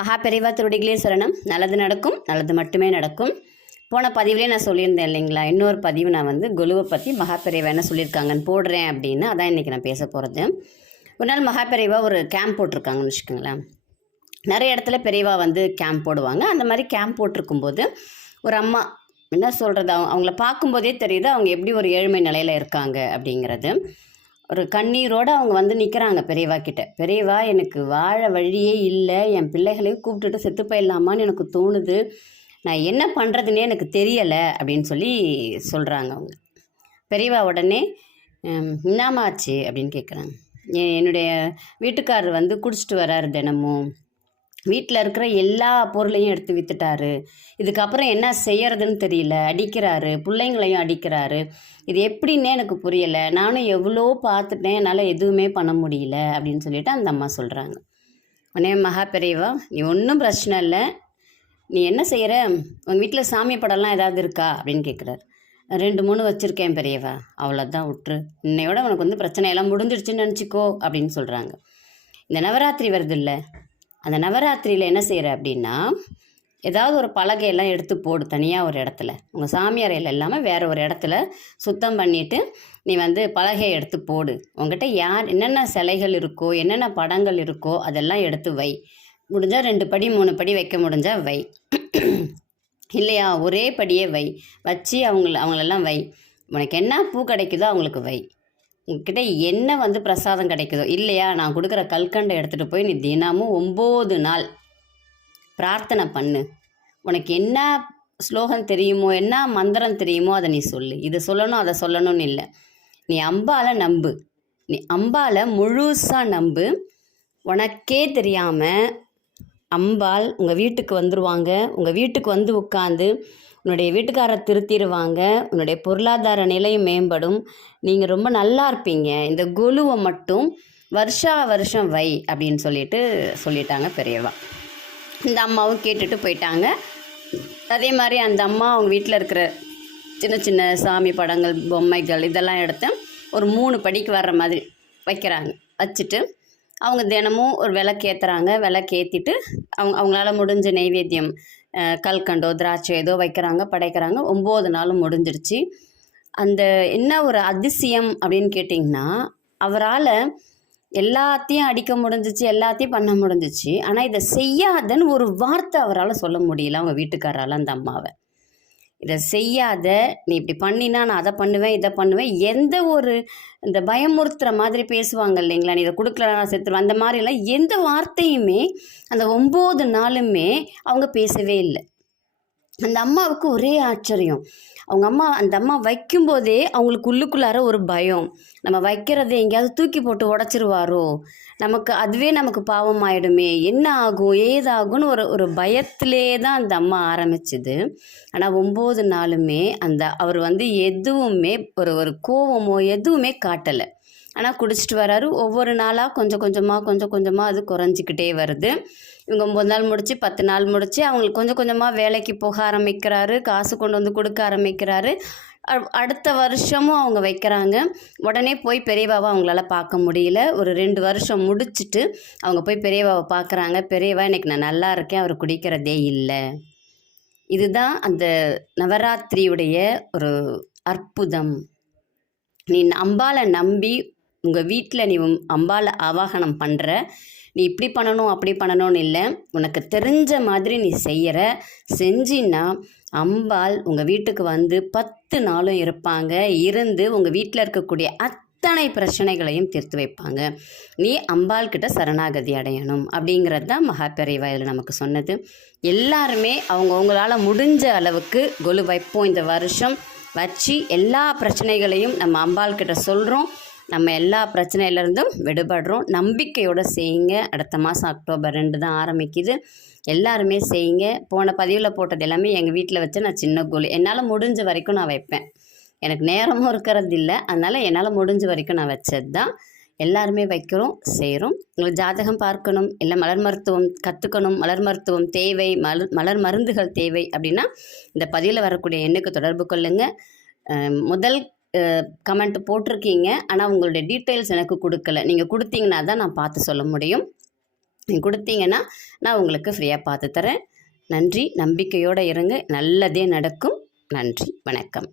மகாபெரிவா திருடிகளே சரணம் நல்லது நடக்கும் நல்லது மட்டுமே நடக்கும். போன பதிவுலேயே நான் சொல்லியிருந்தேன் இல்லைங்களா? இன்னொரு பதிவு நான் வந்து குலுவை பற்றி மகாபெரிவா என்ன சொல்லியிருக்காங்கன்னு போடுறேன் அப்படின்னு. அதான் இன்றைக்கி நான் பேச போகிறது ஒரு நாள் மகாபெரிவா ஒரு கேம்ப் போட்டிருக்காங்கன்னு வச்சுக்கோங்களேன். நிறைய இடத்துல பெரியவா வந்து கேம்ப் போடுவாங்க. அந்த மாதிரி கேம்ப் போட்டிருக்கும்போது ஒரு அம்மா என்ன சொல்கிறது அவங்க அவங்கள பார்க்கும்போதே தெரியுது அவங்க எப்படி ஒரு ஏழ்மை நிலையில் இருக்காங்க அப்படிங்கிறது. ஒரு கண்ணீரோடு அவங்க வந்து நிற்கிறாங்க பெரியவா கிட்ட. பெரியவா எனக்கு வாழ வழியே இல்லை. என் பிள்ளைகளையும் கூப்பிட்டுட்டு செத்து போயிடலாமான்னு எனக்கு தோணுது. நான் என்ன பண்ணுறதுனே எனக்கு தெரியலை. அப்படின்னு சொல்லி சொல்கிறாங்க அவங்க. பெரியவா உடனே என்னாமாச்சு அப்படின்னு கேட்குறாங்க என்னுடைய வீட்டுக்காரர் வந்து குடிச்சிட்டு வராரு தினமும். வீட்டில் இருக்கிற எல்லா பொருளையும் எடுத்து வித்துட்டாரு. இதுக்கப்புறம் என்ன செய்யறதுன்னு தெரியல. அடிக்கிறாரு. பிள்ளைங்களையும் அடிக்கிறாரு. இது எப்படின்னே எனக்கு புரியலை. நானும் எவ்வளோ பார்த்துட்டேன். என்னால் எதுவுமே பண்ண முடியல அப்படின்னு சொல்லிட்டு அந்த அம்மா சொல்கிறாங்க உடனே மகா பெரியவா நீ ஒன்றும் பிரச்சனை இல்லை. நீ என்ன செய்கிற உங்கள் வீட்டில் சாமி படம்லாம் ஏதாவது இருக்கா? அப்படின்னு கேட்குறாரு ரெண்டு மூணு வச்சுருக்கேன் பெரியவா. அவ்வளோதான் விட்டுரு இன்னையோட உனக்கு வந்து பிரச்சனை எல்லாம் முடிஞ்சிடுச்சுன்னு நினச்சிக்கோ அப்படின்னு சொல்கிறாங்க இந்த நவராத்திரி வருது இல்லை. அந்த நவராத்திரியில் என்ன செய்கிற அப்படின்னா ஏதாவது ஒரு பலகையெல்லாம் எடுத்து போடு தனியாக ஒரு இடத்துல. உங்கள் சாமி அறையில் இல்லாமல் வேறு ஒரு இடத்துல சுத்தம் பண்ணிவிட்டு நீ வந்து பலகையை எடுத்து போடு. உங்ககிட்ட யார் என்னென்ன சிலைகள் இருக்கோ என்னென்ன படங்கள் இருக்கோ அதெல்லாம் எடுத்து வை. முடிஞ்சால் ரெண்டு படி மூணு படி வைக்க முடிஞ்சால் வை. இல்லையா ஒரே படியே வை. வச்சு அவங்கள அவங்களெல்லாம் வை. உனக்கு என்ன பூ கிடைக்குதோ அவங்களுக்கு வை. உங்ககிட்ட என்ன வந்து பிரசாதம் கிடைக்குதோ இல்லையா? நான் கொடுக்குற கல்கண்டை எடுத்துகிட்டு போய் நீ தினமும் ஒம்பது நாள் பிரார்த்தனை பண்ணு. உனக்கு என்ன ஸ்லோகம் தெரியுமோ என்ன மந்திரம் தெரியுமோ அதை நீ சொல்லு. இதை சொல்லணும் அதை சொல்லணும்னு இல்லை. நீ அம்பால நம்பு. நீ அம்பால முழுசாக நம்பு. உனக்கே தெரியாமல் அம்பாள் உங்கள் வீட்டுக்கு வந்துடுவாங்க உங்கள் வீட்டுக்கு வந்து உட்காந்து உன்னுடைய வீட்டுக்காரரை திருத்திடுவாங்க உன்னுடைய பொருளாதார நிலையும் மேம்படும் நீங்கள் ரொம்ப நல்லா இருப்பீங்க. இந்த குலுவை மட்டும் வருஷா வருஷம் வை அப்படின்னு சொல்லிட்டு சொல்லிட்டாங்க பெரியவா. இந்த அம்மாவும் கேட்டுட்டு போயிட்டாங்க. அதே மாதிரி அந்த அம்மா அவங்க வீட்டில் இருக்கிற சின்ன சின்ன சாமி படங்கள் பொம்மைகள் இதெல்லாம் எடுத்து ஒரு மூணு படிக்கு வர்ற மாதிரி வைக்கிறாங்க. வச்சுட்டு அவங்க தினமும் ஒரு விளக்கு ஏற்றுறாங்க விளக்கு ஏற்றிட்டு அவங்க அவங்களால முடிஞ்ச நைவேத்தியம் கல்கண்டோ திராட்சை ஏதோ வைக்கிறாங்க படைக்கிறாங்க. ஒம்பது நாளும் முடிஞ்சிடுச்சு அந்த என்ன ஒரு அதிசயம் அப்படின்னு கேட்டிங்கன்னா அவரால் எல்லாத்தையும் அடிக்க முடிஞ்சிச்சு எல்லாத்தையும் பண்ண முடிஞ்சிச்சு. ஆனால் இதை செய்யாதன்னு ஒரு வார்த்தை அவரால் சொல்ல முடியல அவங்க வீட்டுக்காரால் அந்த அம்மாவை. இதை செய்யாத நீ இப்படி பண்ணினா நான் அதை பண்ணுவேன் இதை பண்ணுவேன். எந்த ஒரு இந்த பயமுறுத்துகிற மாதிரி பேசுவாங்க இல்லைங்களா? நீ இதை கொடுக்கல நான் செத்துருவேன். அந்த மாதிரிலாம் எந்த வார்த்தையுமே அந்த ஒம்பது நாளுமே அவங்க பேசவே இல்லை. அந்த அம்மாவுக்கு ஒரே ஆச்சரியம். அவங்க அம்மா அந்த அம்மா வைக்கும்போதே அவங்களுக்கு உள்ளுக்குள்ளார ஒரு பயம். நம்ம வைக்கிறதை எங்கேயாவது தூக்கி போட்டு உடச்சிருவாரோ? நமக்கு அதுவே நமக்கு பாவம் ஆயிடுமே என்ன ஆகும்? ஏதாகும்னு ஒரு ஒரு பயத்திலே தான் அந்த அம்மா ஆரம்பிச்சுது. ஆனால் ஒம்பது நாளுமே அந்த அவர் வந்து எதுவுமே ஒரு ஒரு கோவமோ எதுவுமே காட்டலை. ஆனால் குடிச்சிட்டு வராரு. ஒவ்வொரு நாளாக கொஞ்சம் கொஞ்சமாக கொஞ்சம் கொஞ்சமாக அது குறைஞ்சிக்கிட்டே வருது. இவங்க ஒம்பது நாள் முடித்து பத்து நாள் முடித்து அவங்களுக்கு கொஞ்சம் கொஞ்சமாக வேலைக்கு போக ஆரம்பிக்கிறாரு. காசு கொண்டு வந்து கொடுக்க ஆரம்பிக்கிறாரு. அடுத்த வருஷமும் அவங்க வைக்கிறாங்க. உடனே போய் பெரியவாவை அவங்களால பார்க்க முடியல. ஒரு ரெண்டு வருஷம் முடிச்சிட்டு அவங்க போய் பெரியவாவை பார்க்குறாங்க. பெரியவா இன்னைக்கு நான் நல்லா இருக்கேன். அவர் குடிக்கிறதே இல்லை. இதுதான் அந்த நவராத்திரியுடைய ஒரு அற்புதம். நீ அம்பாலை நம்பி உங்கள் வீட்டில் நீ உம் ஆவாகனம் பண்ணுற நீ இப்படி பண்ணணும் அப்படி பண்ணணும்னு இல்லை. உனக்கு தெரிஞ்ச மாதிரி நீ செய்கிற செஞ்சின்னா அம்பாள் உங்கள் வீட்டுக்கு வந்து பத்து நாளும் இருப்பாங்க. இருந்து உங்கள் வீட்டில் இருக்கக்கூடிய அத்தனை பிரச்சனைகளையும் தீர்த்து வைப்பாங்க. நீ அம்பாள் கிட்ட சரணாகதி அடையணும் அப்படிங்கிறது தான் மகா இதில் நமக்கு சொன்னது. எல்லாருமே அவங்கவுங்களால் முடிஞ்ச அளவுக்கு கொலு வைப்போம். இந்த வருஷம் வச்சு எல்லா பிரச்சனைகளையும் நம்ம அம்பாள் கிட்ட சொல்கிறோம் நம்ம எல்லா பிரச்சனையிலேருந்தும் விடுபடுறோம். நம்பிக்கையோடு செய்யுங்க. அடுத்த மாதம் அக்டோபர் ரெண்டு தான் ஆரம்பிக்குது. எல்லாருமே செய்யுங்க. போன பதிவில் போட்டது எல்லாமே எங்கள் வீட்டில் வச்சு நான் சின்ன கோல். என்னால் முடிஞ்ச வரைக்கும் நான் வைப்பேன். எனக்கு நேரமும் இருக்கிறது இல்லை. அதனால் என்னால் முடிஞ்ச வரைக்கும் நான் வச்சது தான். எல்லாருமே வைக்கிறோம் செய்கிறோம் உங்களுக்கு ஜாதகம் பார்க்கணும். இல்லை மலர் மருத்துவம் கற்றுக்கணும் மலர் மருத்துவம் தேவை. மலர் மலர் மருந்துகள் தேவை அப்படின்னா இந்த பதிவில் வரக்கூடிய எண்ணுக்கு தொடர்பு கொள்ளுங்கள் முதல் கமெண்ட் போட்டிருக்கீங்க. ஆனால் உங்களுடைய டீட்டெயில்ஸ் எனக்கு கொடுக்கல. நீங்கள் கொடுத்தீங்கன்னா தான் நான் பார்த்து சொல்ல முடியும். நீங்கள் கொடுத்தீங்கன்னா நான் உங்களுக்கு ஃப்ரீயாக பார்த்து தரேன். நன்றி. நம்பிக்கையோடு இருங்க. நல்லதே நடக்கும். நன்றி. வணக்கம்.